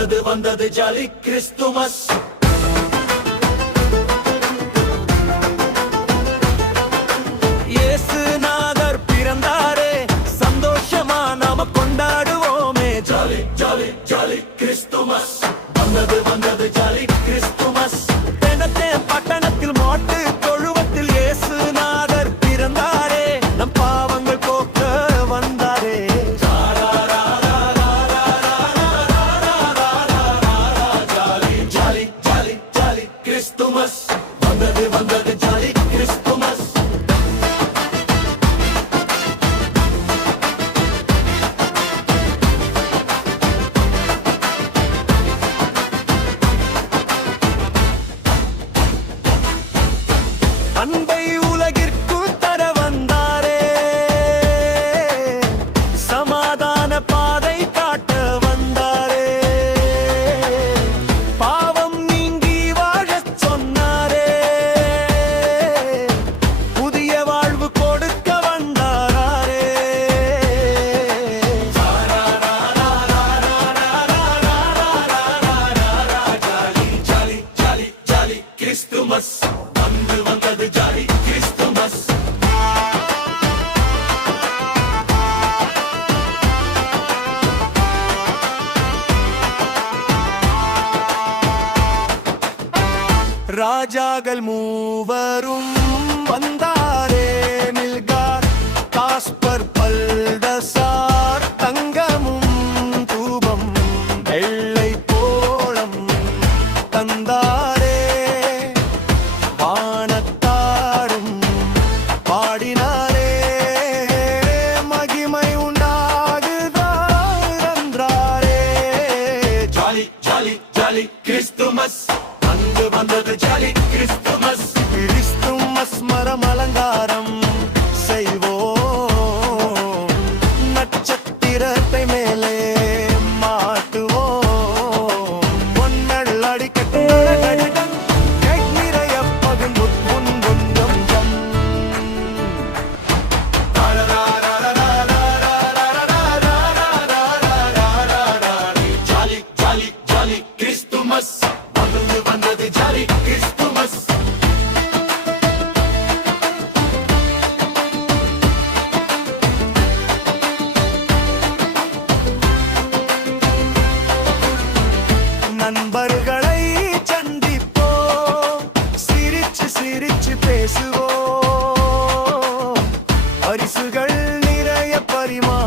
வந்தது வந்தது jolly Christmas. வந்த கிறிஸ்துமஸ். வந்து வந்தது ஜாலி கிறிஸ்துமஸ். ராஜாக்கள் மூவரும் money, money.